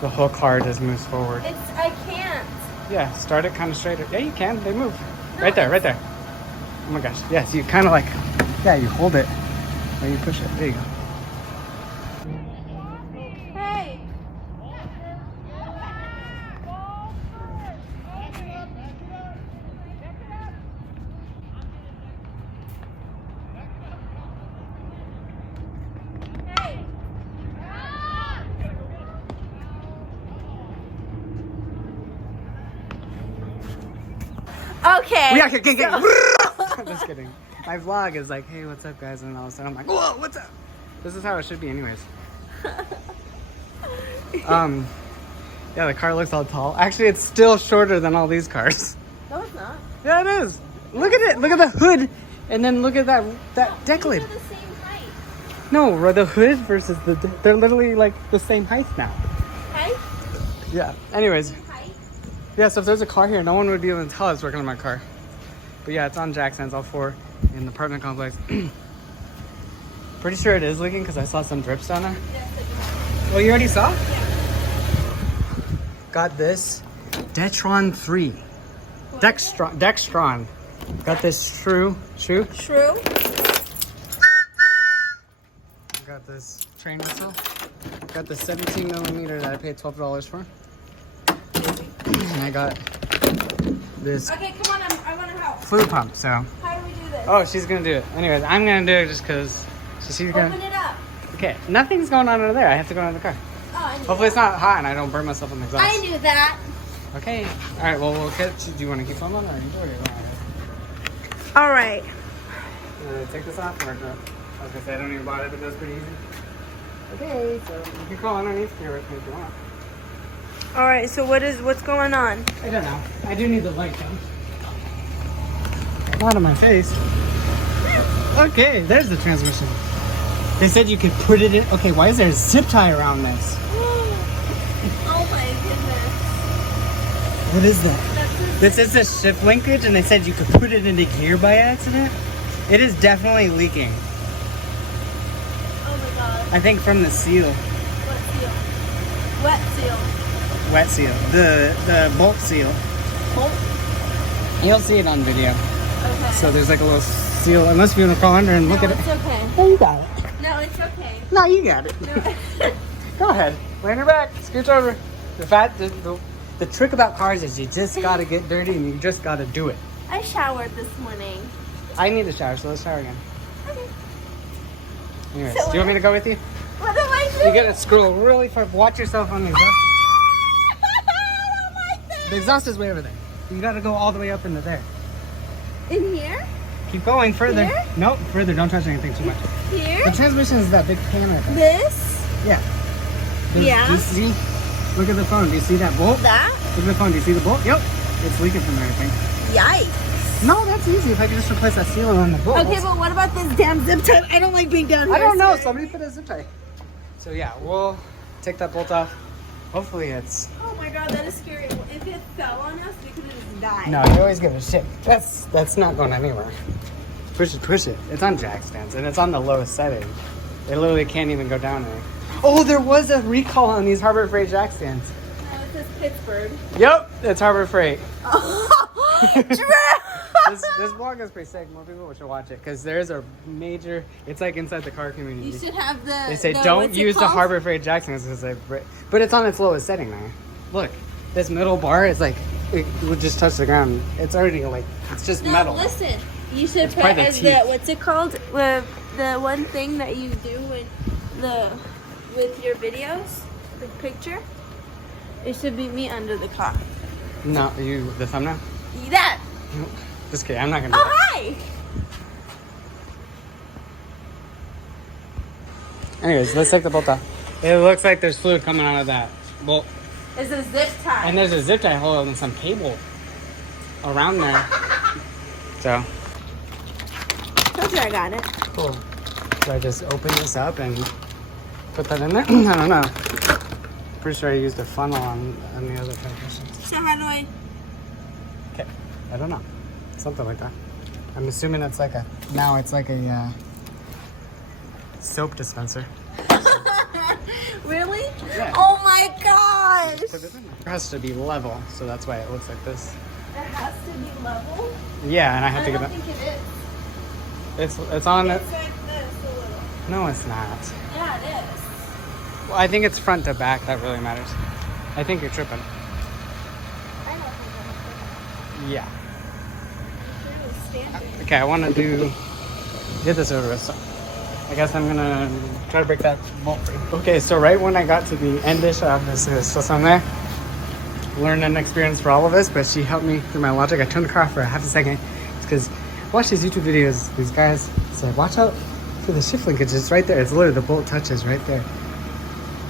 the whole car just moves forward. I can't. Yeah, start it kind of straighter. Yeah, you can. They move. No, right there, right there. Oh my gosh. Yes, you kind of like, yeah, you hold it. Or you push it. There you go. Hey. Okay. We out here, gang. Just kidding. My vlog is like, hey, what's up, guys? And all of a sudden I'm like, whoa, what's up? This is how it should be anyways. Yeah, the car looks all tall. Actually, it's still shorter than all these cars. No, it's not. Yeah, it is. Look at it. Look at the hood. And then look at that deck lid. These are the same height. No, the hood versus they're literally like the same height now. Height? Yeah. Anyways. Height? Yeah, so if there's a car here, no one would be able to tell I was working on my car. But yeah, it's on Jackson's, all four in the apartment complex. Pretty sure it is leaking because I saw some drips down there. Oh, you already saw? Yeah. Got this Detron 3. Dextron. Got this True. Got this train whistle. Got the 17 millimeter that I paid $12 for. And I got this Okay, come on, I want to help. fluid pump, so. How do we do this? Oh, she's gonna do it. Anyways, I'm gonna do it just because she's gonna. Open it up. Okay, nothing's going on over there. I have to go into the car. Oh, I knew Hopefully that. it's not hot and I don't burn myself on the exhaust. I knew that. Okay. All right. Well, we'll get. Do you want to keep filming or are you doing it? All right. Take this off. Or, I was gonna say I don't even bother, but that's pretty easy. Okay. So you can crawl underneath here with me if you want. All right. So what's going on? I don't know. I do need the light though. Not on my face. Okay. There's the transmission. They said you could put it in. Okay. Why is there a zip tie around this? Oh my goodness. What is that? This is the shift linkage, and they said you could put it into gear by accident. It is definitely leaking. Oh my god. I think from the seal. Wet seal. Wet seal. The bolt seal. Bolt? You'll see it on video. Okay. So there's like a little seal, unless you want to crawl under and look at it. No, it's okay. Oh, you got it. No, it's okay. No, you got it. No. Go ahead. Lay on your back. Scooch over. The trick about cars is you just gotta get dirty and you just gotta do it. I showered this morning. I need a shower, so let's shower again. Okay. Anyways, So do you want me to go with you? What am I doing? You gotta scroll really far. Watch yourself on the exhaust. I don't like that. The exhaust is way over there. You gotta go all the way up into there. In here? Keep going further. Here? Nope, further. Don't touch anything too much. Here? The transmission is that big pan right there. This? Yeah. Yeah. Do you see? Look at the phone. Do you see that bolt? That? Look at the phone. Do you see the bolt? Yep. It's leaking from there, I think. Yikes. No, that's easy. If I could just replace that seal on the bolt. Okay, but what about this damn zip tie? I don't like being down here. I don't know. scared. Somebody put a zip tie. So yeah, we'll take that bolt off. Hopefully it's... Oh my god, that is scary. If it fell on us, we could have just died. No, you always give a shit. That's not going anywhere. Push it. It's on jack stands and it's on the lowest setting. It literally can't even go down there. Oh, there was a recall on these Harbor Freight jack stands. No, it says Pittsburgh. Yep, it's Harbor Freight. True. This vlog is pretty sick. More people should watch it because there's a major. It's like inside the car community. You should have the. They say the, don't what's it use the called? Harbor Freight jack stands because but it's on its lowest setting now. Look, this middle bar is like it would just touch the ground. It's already like it's just No, metal. listen. You should It's put probably the as the teeth. what's it called? The one thing that you do with your videos, the picture. It should be me under the car. No, the thumbnail. That. Just kidding. I'm not gonna. Do Oh that. hi. Anyways, let's take the bolt off. It looks like there's fluid coming out of that bolt, It's a zip tie. and there's a zip tie hole and some cable around there. So Told you I got it. cool. So I just open this up and put that in there. I don't know. Pretty sure I used a funnel on the other transmissions. So how do I? Okay. I don't know. Something like that. I'm assuming it's like now it's like a soap dispenser. Really? Yeah. Oh my god. put it in there. It has to be level, so that's why it looks like this. It has to be level? Yeah, and I have to get I don't think it is. It's on it. It's like this a little. No, it's not. Yeah, it is. Well, I think it's front to back that really matters. I think you're tripping. I don't think Yeah. I'm standing. Okay, I want to get this over with. So I guess I'm gonna try to break that bolt free. Okay, so right when I got to the end-ish of this, there's still some there. Learning experience for all of us, but she helped me through my logic. I turned the car off for a half a second. It's because I watch these YouTube videos. These guys say, watch out for the shift linkage. It's right there. It's literally the bolt touches right there.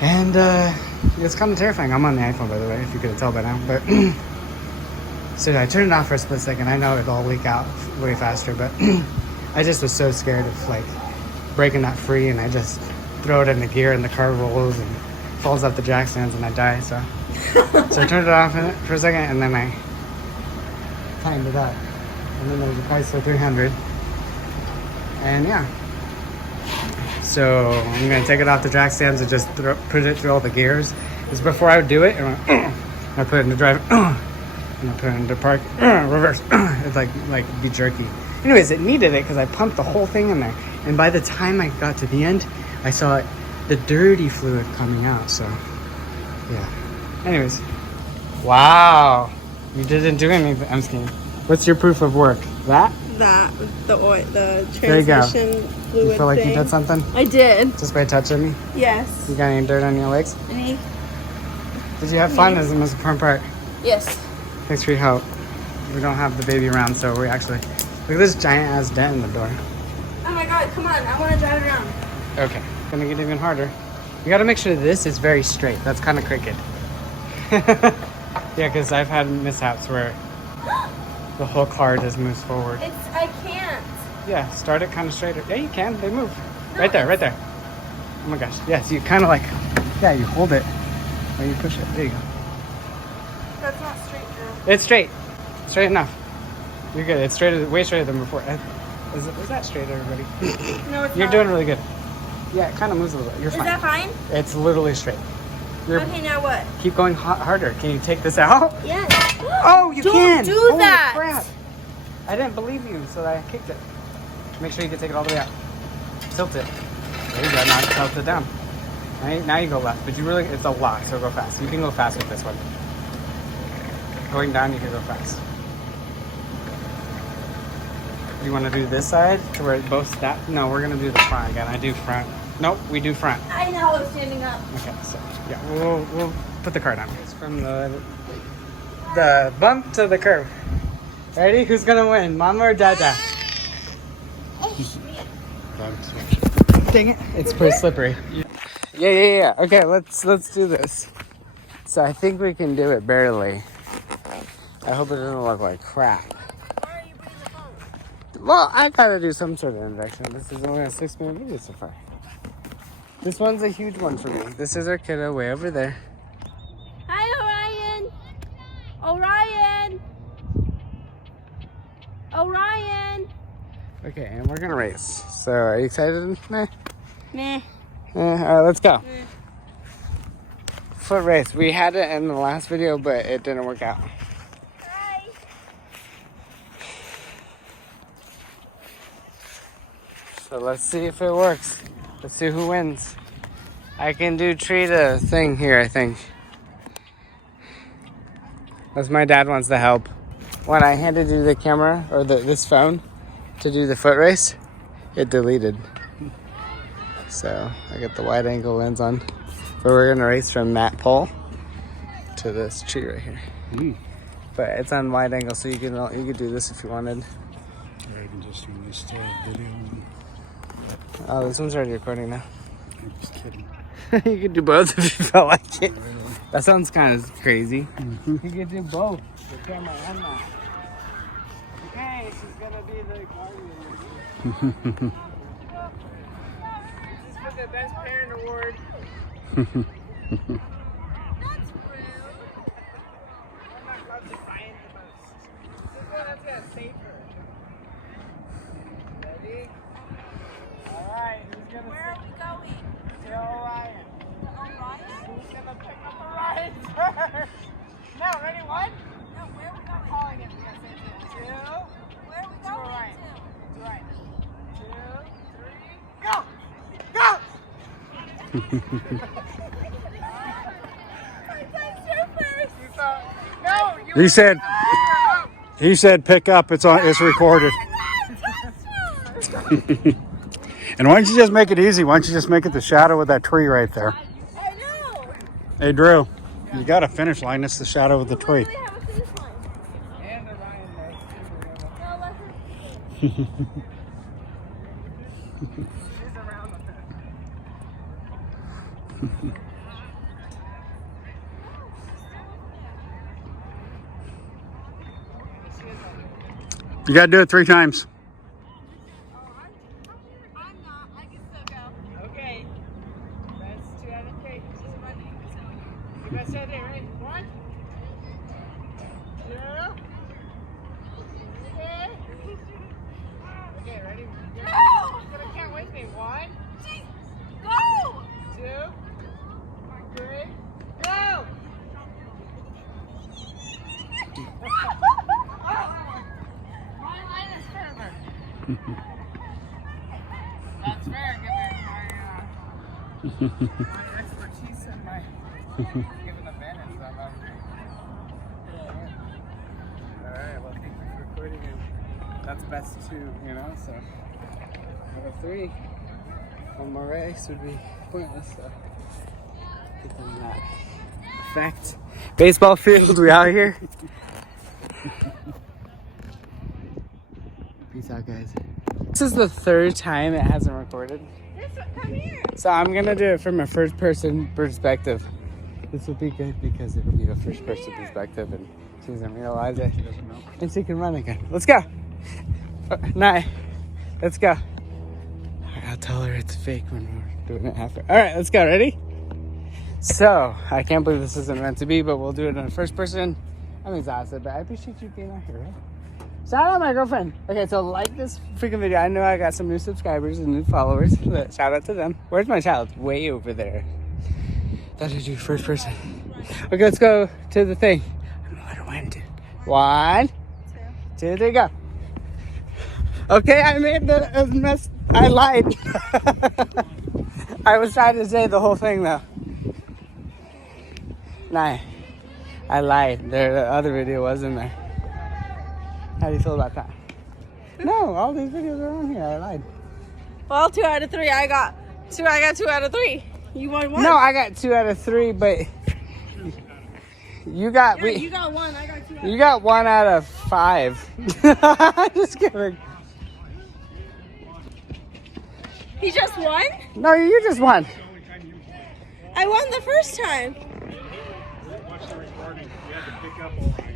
And it's kind of terrifying. I'm on the iPhone, by the way, if you couldn't tell by now. But so I turned it off for a split second. I know it'll all leak out way faster, but I just was so scared of like breaking that free, and I just throw it in the gear and the car rolls and falls off the jack stands and I die. So I turned it off for a second, and then I tightened it up. And then there's a Chrysler 300. And yeah. So I'm going to take it off the jack stands and just put it through all the gears. Because before I would do it, I put it into drive, and I put it into park, reverse. It's like be jerky. Anyways, it needed it because I pumped the whole thing in there. And by the time I got to the end, I saw the dirty fluid coming out. So yeah. Anyways, wow, you didn't do anything. I'm just kidding. What's your proof of work? That? The oil, the There you go. transmission fluid You feel like thing. you did something I did. just by touching me? Yes. You got any dirt on your legs? Any? Did you have fun? Is the most important part. Yes. Thanks for your help. We don't have the baby around, so we actually look at this giant ass dent in the door. Oh my god, come on. I want to drive around. Okay, gonna get even harder. You gotta make sure this is very straight. That's kind of crooked. Yeah, because I've had mishaps where the whole car just moves forward. I can't. Yeah, start it kind of straighter. Yeah, you can. They move. No, right there. Oh my gosh. Yes, you kind of like, yeah, you hold it when you push it. There you go. That's not straight, Drew. It's straight. Straight enough. You're good. It's straighter, way straighter than before. Is that straight, everybody? No, it's You're not. doing really good. Yeah, it kind of moves a little bit. You're fine. Is that fine? It's literally straight. Okay, now what? Keep going harder. Can you take this out? Yes. Oh, you can! Do Holy that! crap! I didn't believe you, so I kicked it. Make sure you can take it all the way out. Tilt it. There you go. Now tilt it down. Now you go left, but it's a lot, so go fast. You can go fast with this one. Going down, you can go fast. You want to do this side to where it both snap? No, we're gonna do the front again. I do front. Nope, we do front. I know, I'm standing up. Okay, so yeah, we'll put the car down. It's from the bump to the curve. Ready? Who's gonna win, Mama or Dada? Dang it! It's pretty slippery. Yeah. Okay, let's do this. So I think we can do it barely. I hope it doesn't look like crap. Why are you bringing the phone? Well, I gotta do some sort of introduction. This is only a 6-minute video so far. This one's a huge one for me. This is our kiddo way over there. Hi, Orion. Orion. Okay, and we're gonna race. So, are you excited? Meh. Meh. All right, let's go. Foot race. We had it in the last video, but it didn't work out. Hi. So let's see if it works. Let's see who wins. I can do Trita thing here, I think. Unless my dad wants to help. When I handed you the camera, or this phone, to do the foot race, it deleted. So I got the wide angle lens on. But we're gonna race from that pole to this tree right here. But it's on wide angle, so you could do this if you wanted. Or I can just do this video. Oh, this one's already recording now. I'm just kidding. You could do both if you felt like it. That sounds kind of crazy. You could do both, the camera and that. Okay, she's gonna be the guardian. This is for the best parent award. That's rude. I'm not allowed to find the most. This is one that's gonna save her. Ready? Alright, who's gonna Where are we going? to Orion? Orion? Who's gonna pick up the ride? No, ready, one? No, where are we I'm going? calling it. Yes, two. Where are we To going right. to? To right. 2, 3, go! Go! No, He said, pick up. It's on. It's recorded. And why don't you just make it easy? Why don't you just make it the shadow of that tree right there? I know. Hey, Drew, you got a finish line. It's the shadow of the tree. We have a finish line. and the Ryan there. No, let's She's around the fence. You got to do it 3 times. I'm not. I can still go. Okay. That's 2 out of 3. She's running. So, you guys said it, right? 1, 2. Okay. Okay, ready? No! You're gonna count with me. 1, Go! 2, 3, go! My line is further. That's fair, given my expertise and my given the advantage that I'm Alright, well, thank you for recording, and that's best 2, you know, so out of 3, 1 more race would be pointless, so get them that effect. Baseball field, we out here. Peace out, guys. This is the 3rd time it hasn't recorded. Come here. So I'm gonna do it from a first person perspective. This will be good because it'll be a first person perspective and she doesn't realize it. She doesn't know. And she can run again. Let's go. Nah, let's go. I'll tell her it's fake when we're doing it halfway. Alright, let's go. Ready? So, I can't believe this isn't meant to be, but we'll do it in the first person. I'm exhausted, but I appreciate you being out here, right? Shout out my girlfriend. Okay, so like this freaking video. I know I got some new subscribers and new followers. But shout out to them. Where's my child? Way over there. That is your first person. Okay, let's go to the thing. I don't know how to wind it. 1, 2, 3, go. Okay, I made the mess. I lied. I was trying to say the whole thing though. Nah, I lied. The other video was in there. How do you feel about that? No, all these videos are on here. I lied. Well, 2 out of 3. I got 2 out of 3. You won 1. No, I got 2 out of 3, but you got You got 1. I got 2 out. you got 1 out of 5. Just kidding. He just won? No, you just won. I won the first time.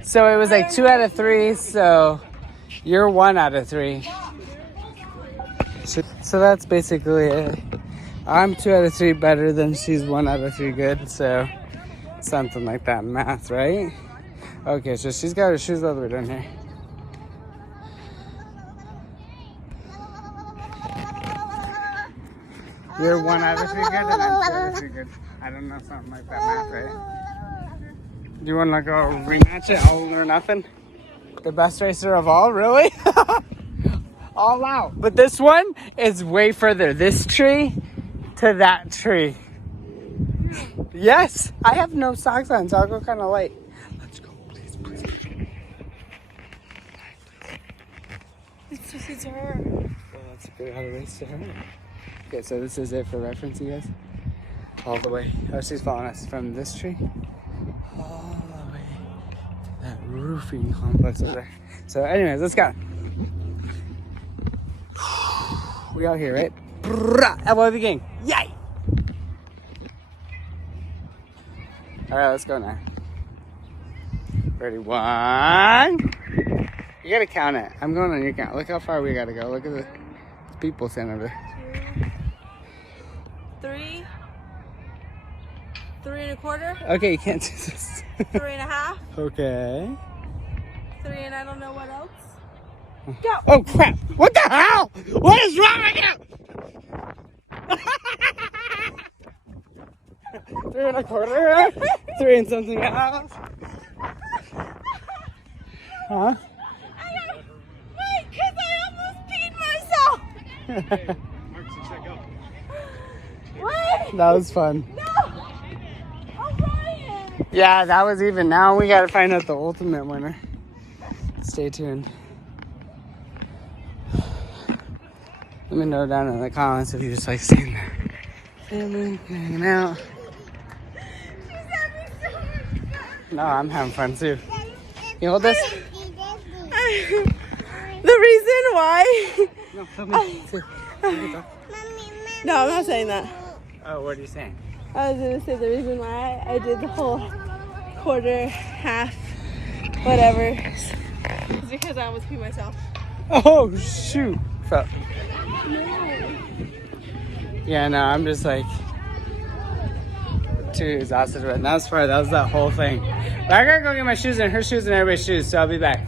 So it was like 2 out of 3. So you're 1 out of 3. So that's basically it. I'm 2 out of 3 better than she's 1 out of 3 good. So something like that math, right? Okay, so she's got her shoes all the way down here. You're 1 out of 3 good and I'm 2 out of 3 good. I don't know, something like that math, right? Do you want to go rematch it, all or nothing? The best racer of all, really? All out. But this one is way further. This tree to that tree. Yes, I have no socks on, so I'll go kind of light. Let's go, please, please. It's her. Well, let's figure out how to race to her. Okay, so this is it for reference, you guys. All the way. Oh, she's following us from this tree. All the way to that roofing complex over there. So anyways, let's go. We out here, right? Elbow of the game. Yay! Alright, let's go now. Ready? 1. You gotta count it. I'm going on your count. Look how far we gotta go. Look at the people standing over there. 3. 3 1/4. Okay, you can't do this. 3 1/2. Okay. 3 and I don't know what else. Oh crap! What the hell? What is wrong with you? $3.25. 3 and something else. Huh? Wait, because I almost peed myself. What? That was fun. No. I'm Ryan. Yeah, that was even. Now we gotta find out the ultimate winner. Stay tuned. Let me know down in the comments if you just like seeing there. Family hanging out. She's having so much fun. No, I'm having fun too. You hold this? The reason why. No, film me. No, I'm not saying that. Oh, what are you saying? I was gonna say the reason why I did the whole quarter, half, whatever, is because I almost peed myself. Oh, shoot. Felt. Yeah, no, I'm just like too exhausted right now. That was that whole thing. But I gotta go get my shoes and her shoes and everybody's shoes, so I'll be back.